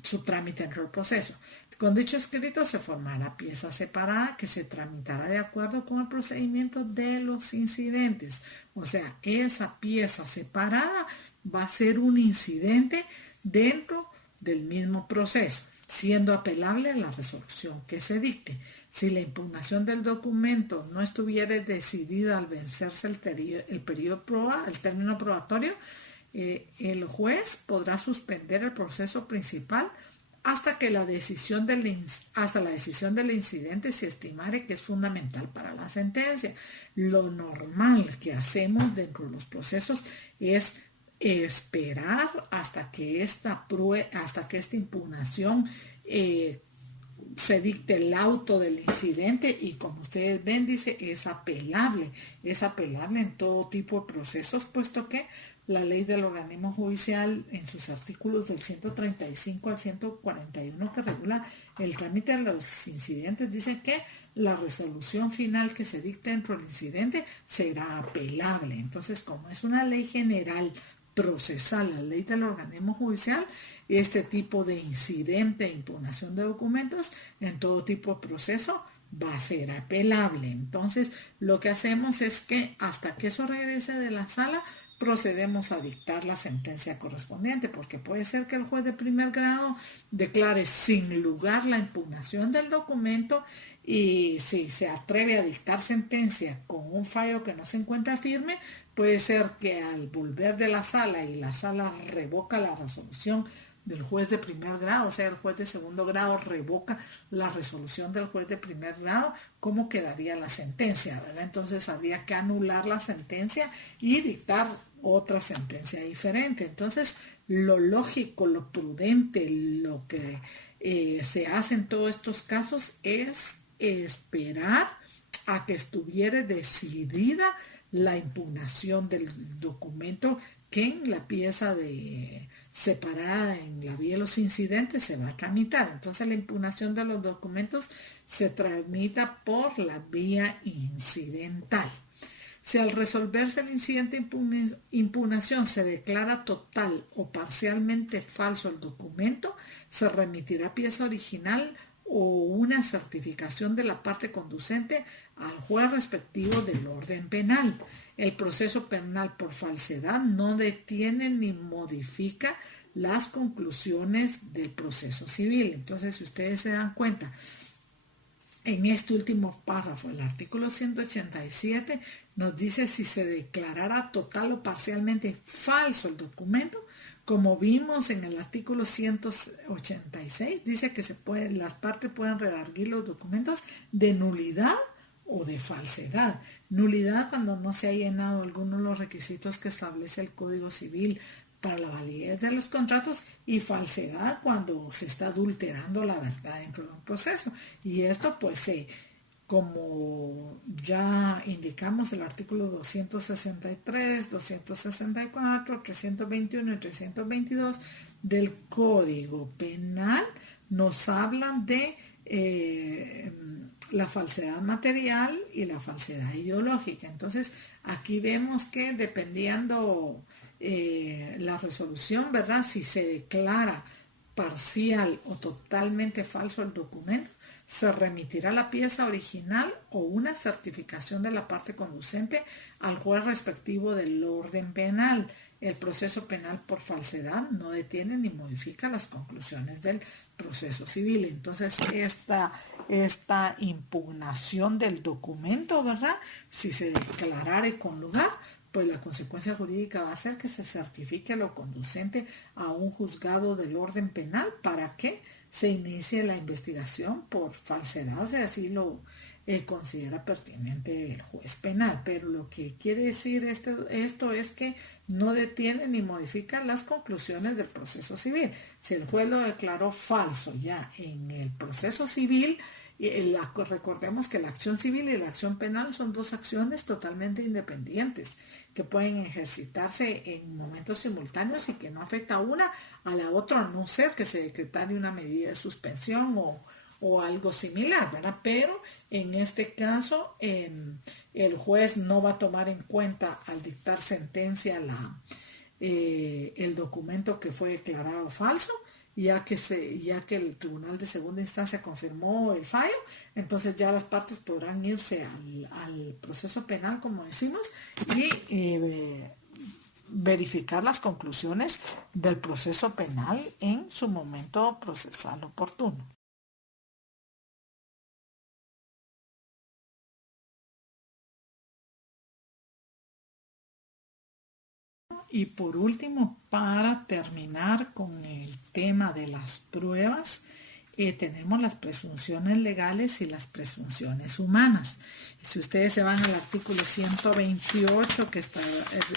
su trámite dentro del proceso. Con dicho escrito se formará pieza separada que se tramitará de acuerdo con el procedimiento de los incidentes. O sea, esa pieza separada va a ser un incidente dentro del mismo proceso, siendo apelable la resolución que se dicte. Si la impugnación del documento no estuviera decidida al vencerse el término probatorio, el juez podrá suspender el proceso principal hasta la decisión del incidente se estimare que es fundamental para la sentencia. Lo normal que hacemos dentro de los procesos es esperar hasta que esta impugnación se dicte el auto del incidente, y como ustedes ven, dice, es apelable en todo tipo de procesos, puesto que la ley del organismo judicial en sus artículos del 135 al 141 que regula el trámite de los incidentes dice que la resolución final que se dicte dentro del incidente será apelable. Entonces, como es una ley general procesal, la ley del organismo judicial, este tipo de incidente, impugnación de documentos en todo tipo de proceso va a ser apelable. Entonces, lo que hacemos es que hasta que eso regrese de la sala, procedemos a dictar la sentencia correspondiente, porque puede ser que el juez de primer grado declare sin lugar la impugnación del documento, y si se atreve a dictar sentencia con un fallo que no se encuentra firme, puede ser que al volver de la sala y la sala revoca la resolución del juez de primer grado, o sea, el juez de segundo grado revoca la resolución del juez de primer grado, ¿cómo quedaría la sentencia, verdad? Entonces habría que anular la sentencia y dictar otra sentencia diferente. Entonces, lo lógico, lo prudente, lo que se hace en todos estos casos es esperar a que estuviera decidida la impugnación del documento que en la pieza separada en la vía de los incidentes se va a tramitar. Entonces la impugnación de los documentos se tramita por la vía incidental. Si al resolverse el incidente de impugnación se declara total o parcialmente falso el documento, se remitirá pieza original o una certificación de la parte conducente al juez respectivo del orden penal. El proceso penal por falsedad no detiene ni modifica las conclusiones del proceso civil. Entonces, si ustedes se dan cuenta, en este último párrafo, el artículo 187 nos dice si se declarara total o parcialmente falso el documento. Como vimos en el artículo 186, dice que las partes pueden redarguir los documentos de nulidad o de falsedad. Nulidad cuando no se ha llenado alguno de los requisitos que establece el Código Civil para la validez de los contratos, y falsedad cuando se está adulterando la verdad dentro de un proceso. Y esto pues como ya indicamos, el artículo 263, 264, 321 y 322 del Código Penal nos hablan de la falsedad material y la falsedad ideológica. Entonces, aquí vemos que dependiendo la resolución, ¿verdad? Si se declara parcial o totalmente falso el documento, se remitirá la pieza original o una certificación de la parte conducente al juez respectivo del orden penal. El proceso penal por falsedad no detiene ni modifica las conclusiones del proceso civil. Entonces, esta impugnación del documento, ¿verdad? Si se declarare con lugar, pues la consecuencia jurídica va a ser que se certifique lo conducente a un juzgado del orden penal para que se inicie la investigación por falsedad, si así lo considera pertinente el juez penal. Pero lo que quiere decir esto es que no detiene ni modifica las conclusiones del proceso civil. Si el juez lo declaró falso ya en el proceso civil, recordemos que la acción civil y la acción penal son dos acciones totalmente independientes que pueden ejercitarse en momentos simultáneos y que no afecta una a la otra, a no ser que se decretara una medida de suspensión o algo similar, ¿verdad? Pero en este caso el juez no va a tomar en cuenta al dictar sentencia el documento que fue declarado falso, ya que el Tribunal de Segunda Instancia confirmó el fallo, entonces ya las partes podrán irse al proceso penal, como decimos, y verificar las conclusiones del proceso penal en su momento procesal oportuno. Y por último, para terminar con el tema de las pruebas, tenemos las presunciones legales y las presunciones humanas. Si ustedes se van al artículo 128 que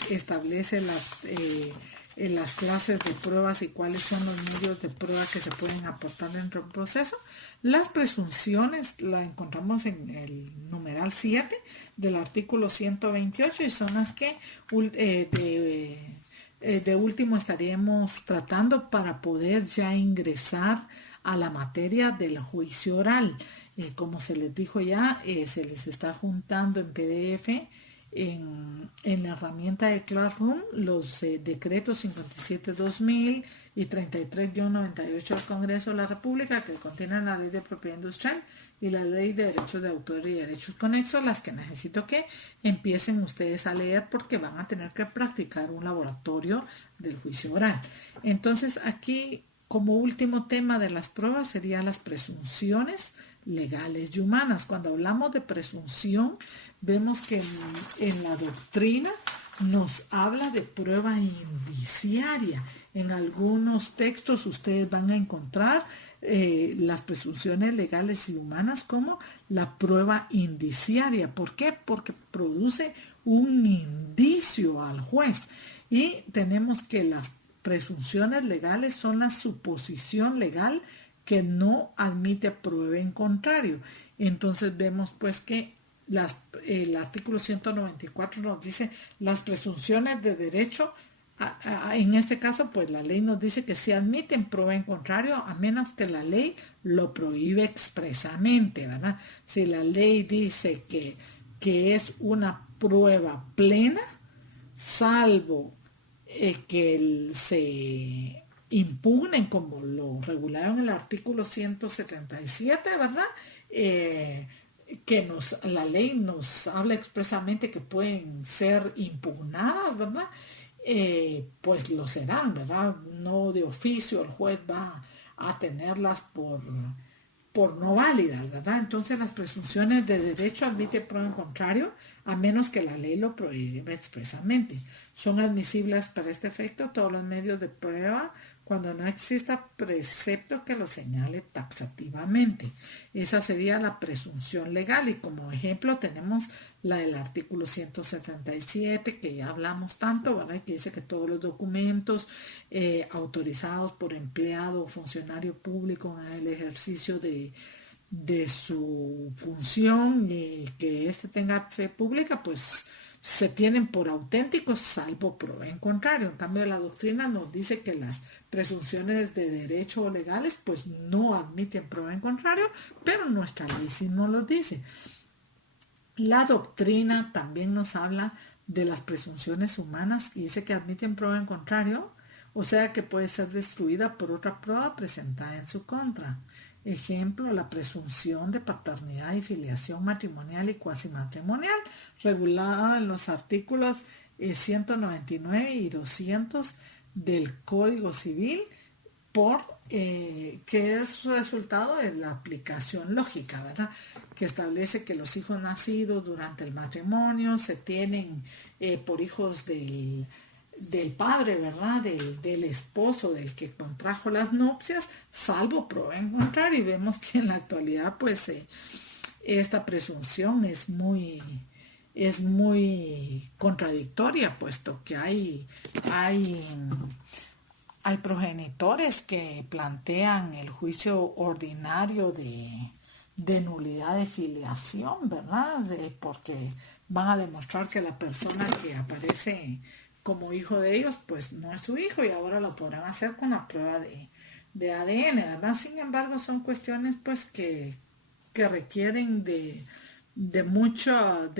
establece las clases de pruebas y cuáles son los medios de prueba que se pueden aportar dentro del proceso, las presunciones las encontramos en el numeral 7 del artículo 128 y son las que de último estaríamos tratando para poder ya ingresar a la materia del juicio oral. Como se les dijo ya, se les está juntando en PDF en la herramienta de Classroom los decretos 57-2000 y 33-98 del Congreso de la República, que contienen la Ley de Propiedad Industrial y la Ley de Derechos de Autor y Derechos Conexos, las que necesito que empiecen ustedes a leer porque van a tener que practicar un laboratorio del juicio oral. Entonces aquí, como último tema de las pruebas, serían las presunciones legales y humanas. Cuando hablamos de presunción, vemos que en la doctrina nos habla de prueba indiciaria. En algunos textos ustedes van a encontrar las presunciones legales y humanas como la prueba indiciaria. ¿Por qué? Porque produce un indicio al juez. Y tenemos que las presunciones legales son la suposición legal que no admite prueba en contrario. Entonces vemos pues que el artículo 194 nos dice las presunciones de derecho, en este caso pues la ley nos dice que se admiten prueba en contrario a menos que la ley lo prohíbe expresamente, ¿verdad? Si la ley dice que es una prueba plena, salvo que se impugnen como lo regulado en el artículo 177, ¿verdad? Que la ley nos habla expresamente que pueden ser impugnadas, ¿verdad? Pues lo serán, ¿verdad? No de oficio el juez va a tenerlas por no válidas, ¿verdad? Entonces las presunciones de derecho admiten prueba en contrario a menos que la ley lo prohíba expresamente. Son admisibles para este efecto todos los medios de prueba cuando no exista precepto que lo señale taxativamente. Esa sería la presunción legal y como ejemplo tenemos la del artículo 177 que ya hablamos tanto, ¿verdad? Que dice que todos los documentos autorizados por empleado o funcionario público en el ejercicio de su función y que éste tenga fe pública, pues se tienen por auténticos salvo prueba en contrario. En cambio, la doctrina nos dice que las presunciones de derecho o legales pues no admiten prueba en contrario, pero nuestra ley sí nos lo dice. La doctrina también nos habla de las presunciones humanas y dice que admiten prueba en contrario, o sea que puede ser destruida por otra prueba presentada en su contra. Ejemplo, la presunción de paternidad y filiación matrimonial y cuasimatrimonial, regulada en los artículos 199 y 200 del Código Civil, que es resultado de la aplicación lógica, ¿verdad? Que establece que los hijos nacidos durante el matrimonio se tienen por hijos del padre, ¿verdad? Del esposo, del que contrajo las nupcias, salvo prueba en contrario. Y vemos que en la actualidad, pues, esta presunción es muy contradictoria, puesto que hay progenitores que plantean el juicio ordinario de nulidad de filiación, ¿verdad? Porque van a demostrar que la persona que aparece como hijo de ellos, pues no es su hijo y ahora lo podrán hacer con la prueba de ADN, ¿verdad? Sin embargo, son cuestiones pues que requieren de mucha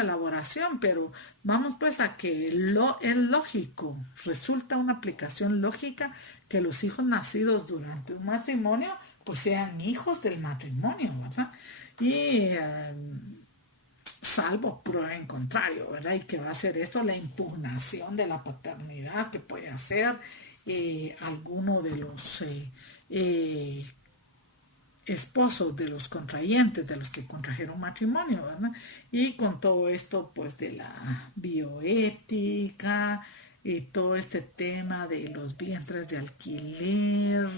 elaboración, pero vamos pues a que es lógico, resulta una aplicación lógica que los hijos nacidos durante un matrimonio pues sean hijos del matrimonio, ¿verdad? Y salvo prueba en contrario, ¿verdad? Y que va a ser esto la impugnación de la paternidad que puede hacer alguno de los eh, esposos de los contrayentes, de los que contrajeron matrimonio, ¿verdad? Y con todo esto, pues de la bioética y todo este tema de los vientres de alquiler,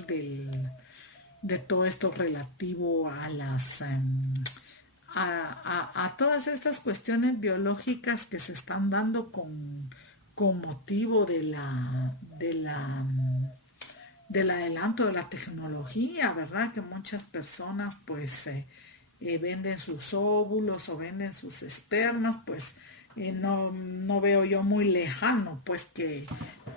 de todo esto relativo a las a todas estas cuestiones biológicas que se están dando con motivo del adelanto de la tecnología, ¿verdad? Que muchas personas pues venden sus óvulos o venden sus espermas, pues no veo yo muy lejano pues que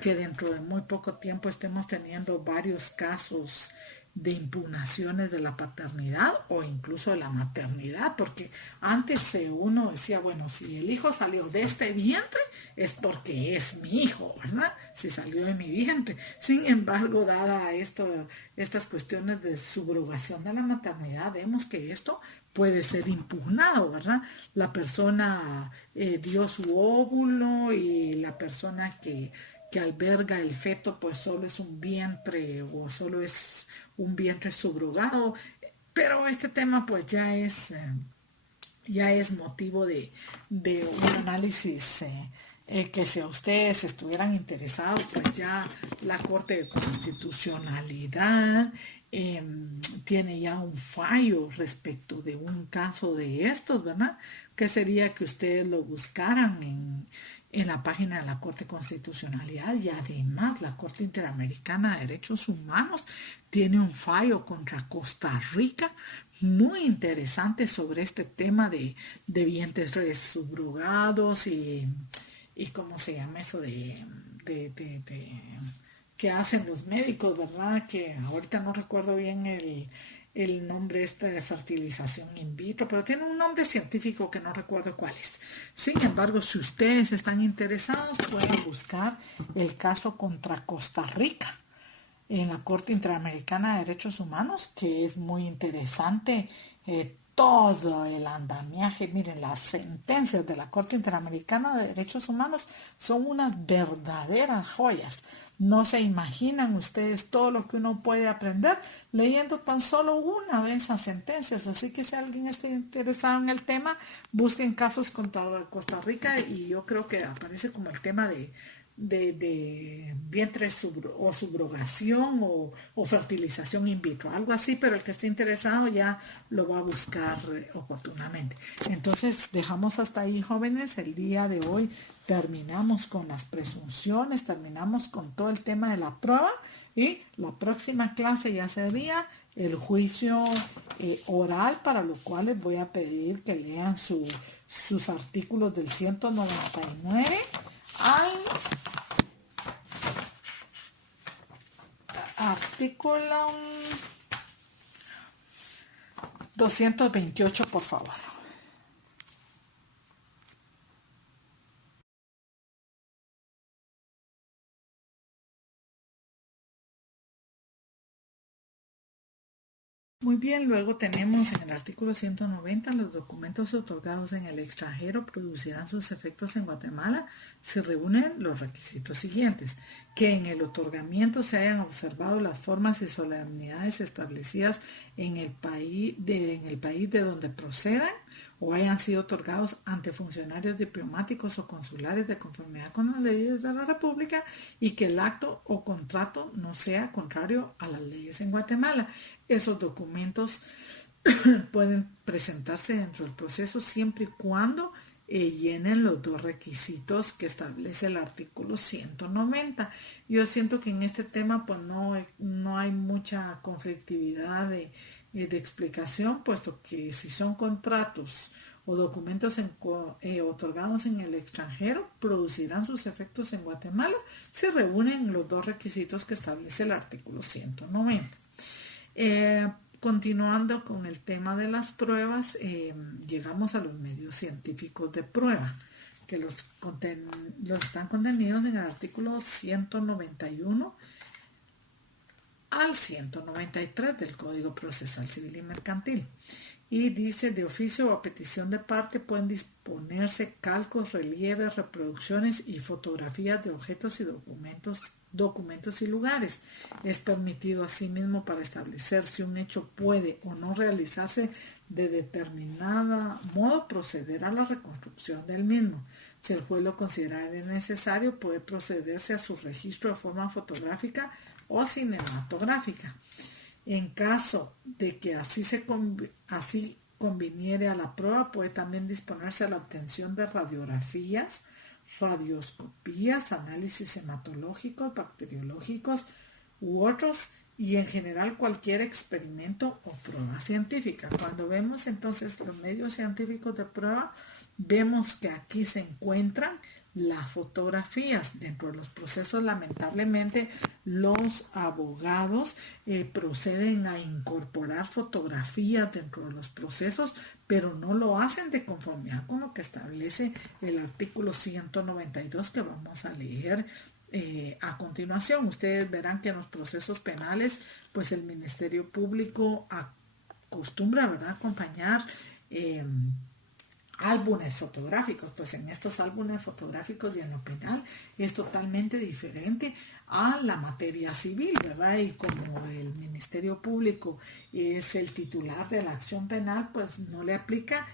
dentro de muy poco tiempo estemos teniendo varios casos de impugnaciones de la paternidad o incluso de la maternidad, porque antes uno decía, bueno, si el hijo salió de este vientre es porque es mi hijo, ¿verdad? Si salió de mi vientre. Sin embargo, dada estas cuestiones de subrogación de la maternidad, vemos que esto puede ser impugnado, ¿verdad? La persona dio su óvulo y la persona que alberga el feto pues solo es un vientre o solo es un vientre subrogado, pero este tema pues ya es motivo de un análisis que si a ustedes estuvieran interesados, pues ya la Corte de Constitucionalidad tiene ya un fallo respecto de un caso de estos, ¿verdad? Que sería que ustedes lo buscaran en la página de la Corte de Constitucionalidad y además la Corte Interamericana de Derechos Humanos tiene un fallo contra Costa Rica muy interesante sobre este tema de vientres subrogados y cómo se llama eso que hacen los médicos, ¿verdad? Que ahorita no recuerdo bien el nombre de fertilización in vitro, pero tiene un nombre científico que no recuerdo cuál es. Sin embargo, si ustedes están interesados, pueden buscar el caso contra Costa Rica en la Corte Interamericana de Derechos Humanos, que es muy interesante todo el andamiaje. Miren, las sentencias de la Corte Interamericana de Derechos Humanos son unas verdaderas joyas. No se imaginan ustedes todo lo que uno puede aprender leyendo tan solo una de esas sentencias. Así que si alguien está interesado en el tema, busquen casos contra Costa Rica y yo creo que aparece como el tema de vientre o subrogación o fertilización in vitro, algo así, pero el que esté interesado ya lo va a buscar oportunamente. Entonces dejamos hasta ahí, jóvenes, el día de hoy terminamos con las presunciones, terminamos con todo el tema de la prueba y la próxima clase ya sería el juicio oral, para lo cual les voy a pedir que lean sus artículos del 199 al artículo 228, por favor. Muy bien, luego tenemos en el artículo 190, los documentos otorgados en el extranjero producirán sus efectos en Guatemala si reúnen los requisitos siguientes: que en el otorgamiento se hayan observado las formas y solemnidades establecidas en el país de donde procedan o hayan sido otorgados ante funcionarios diplomáticos o consulares de conformidad con las leyes de la República y que el acto o contrato no sea contrario a las leyes en Guatemala. Esos documentos pueden presentarse dentro del proceso siempre y cuando llenen los dos requisitos que establece el artículo 190. Yo siento que en este tema pues no hay mucha conflictividad de explicación, puesto que si son contratos o documentos otorgados en el extranjero, producirán sus efectos en Guatemala si reúnen los dos requisitos que establece el artículo 190. continuando con el tema de las pruebas, llegamos a los medios científicos de prueba, que los están contenidos en el artículo 191 al 193 del Código Procesal Civil y Mercantil. Y dice, de oficio o a petición de parte pueden disponerse calcos, relieves, reproducciones y fotografías de objetos y documentos y lugares. Es permitido asimismo para establecer si un hecho puede o no realizarse de determinado modo proceder a la reconstrucción del mismo. Si el juez lo considerare necesario, puede procederse a su registro de forma fotográfica o cinematográfica. En caso de que así conviniere a la prueba, puede también disponerse a la obtención de radiografías, radioscopías, análisis hematológicos, bacteriológicos u otros, y en general cualquier experimento o prueba científica. Cuando vemos entonces los medios científicos de prueba, vemos que aquí se encuentran las fotografías. Dentro de los procesos, lamentablemente, los abogados proceden a incorporar fotografías dentro de los procesos, pero no lo hacen de conformidad con lo que establece el artículo 192 que vamos a leer a continuación. Ustedes verán que en los procesos penales, pues el Ministerio Público acostumbra, ¿verdad?, acompañar álbumes fotográficos. Pues en estos álbumes fotográficos y en lo penal es totalmente diferente a la materia civil, ¿verdad? Y como el Ministerio Público es el titular de la acción penal, pues no le aplica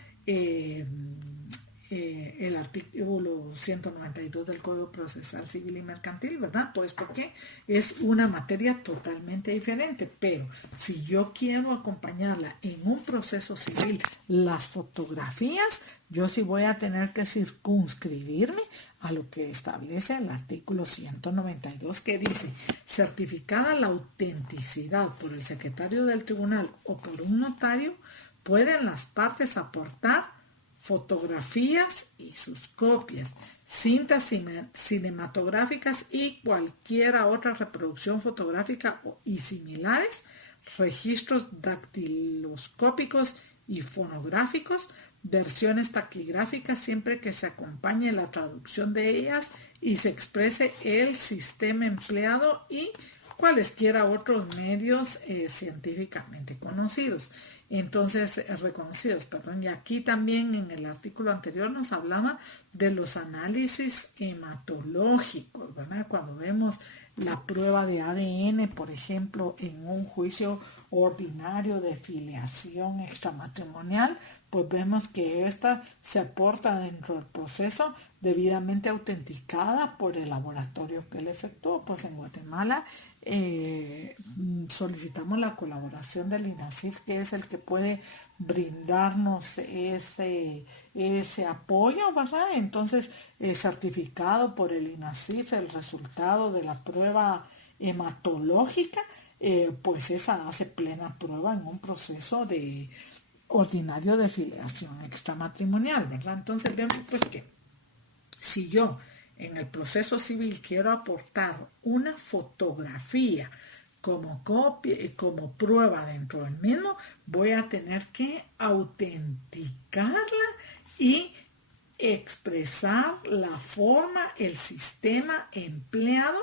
el artículo 192 del Código Procesal Civil y Mercantil, ¿verdad? Puesto que es una materia totalmente diferente. Pero si yo quiero acompañarla en un proceso civil, las fotografías, yo sí voy a tener que circunscribirme a lo que establece el artículo 192, que dice: certificada la autenticidad por el secretario del tribunal o por un notario, pueden las partes aportar fotografías y sus copias, cintas cinematográficas y cualquier otra reproducción fotográfica y similares, registros dactiloscópicos y fonográficos, versiones taquigráficas, siempre que se acompañe la traducción de ellas y se exprese el sistema empleado, y cualesquiera otros medios científicamente conocidos. Entonces, reconocidos, perdón. Y aquí también en el artículo anterior nos hablaba de los análisis hematológicos, ¿verdad? Cuando vemos la prueba de ADN, por ejemplo, en un juicio ordinario de filiación extramatrimonial, pues vemos que esta se aporta dentro del proceso debidamente autenticada por el laboratorio que le efectuó. Pues en Guatemala solicitamos la colaboración del INACIF, que es el que puede brindarnos ese apoyo, ¿verdad? Entonces, certificado por el INACIF el resultado de la prueba hematológica, pues esa hace plena prueba en un proceso de ordinario de filiación extramatrimonial, ¿verdad? Entonces vemos pues que si yo en el proceso civil quiero aportar una fotografía como copia, como prueba dentro del mismo, voy a tener que autenticarla y expresar la forma, el sistema empleado,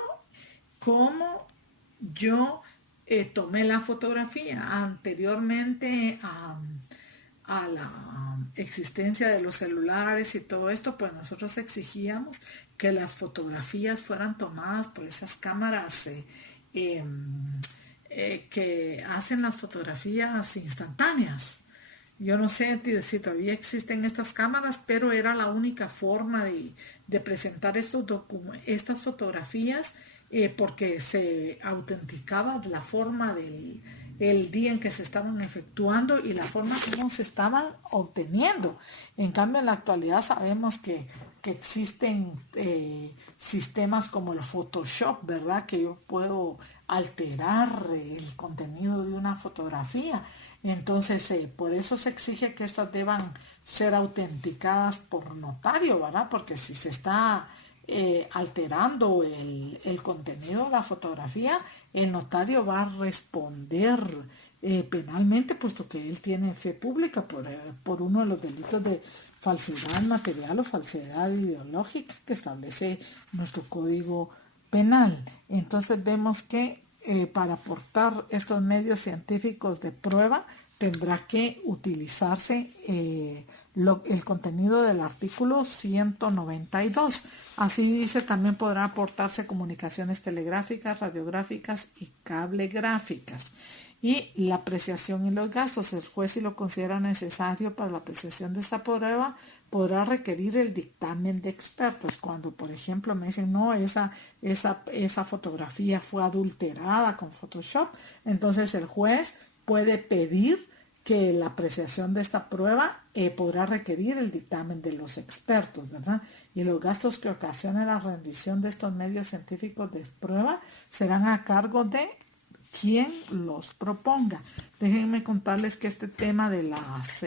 como yo tomé la fotografía. Anteriormente a la existencia de los celulares y todo esto, pues nosotros exigíamos que las fotografías fueran tomadas por esas cámaras que hacen las fotografías instantáneas. Yo no sé si todavía existen estas cámaras, pero era la única forma de presentar estas fotografías, porque se autenticaba la forma el día en que se estaban efectuando y la forma como se estaban obteniendo. En cambio, en la actualidad sabemos que existen sistemas como el Photoshop, ¿verdad? Que yo puedo alterar el contenido de una fotografía. Entonces, por eso se exige que estas deban ser autenticadas por notario, ¿verdad? Porque si se está alterando el contenido de la fotografía, el notario va a responder penalmente, puesto que él tiene fe pública por uno de los delitos de falsedad material o falsedad ideológica que establece nuestro código penal. Entonces vemos que para aportar estos medios científicos de prueba tendrá que utilizarse el contenido del artículo 192. Así dice, también podrá aportarse comunicaciones telegráficas, radiográficas y cablegráficas. Y la apreciación y los gastos. El juez, si lo considera necesario para la apreciación de esta prueba, podrá requerir el dictamen de expertos. Cuando, por ejemplo, me dicen, no, esa fotografía fue adulterada con Photoshop, entonces el juez puede pedir que la apreciación de esta prueba podrá requerir el dictamen de los expertos, ¿verdad? Y los gastos que ocasione la rendición de estos medios científicos de prueba serán a cargo de quien los proponga. Déjenme contarles que este tema de las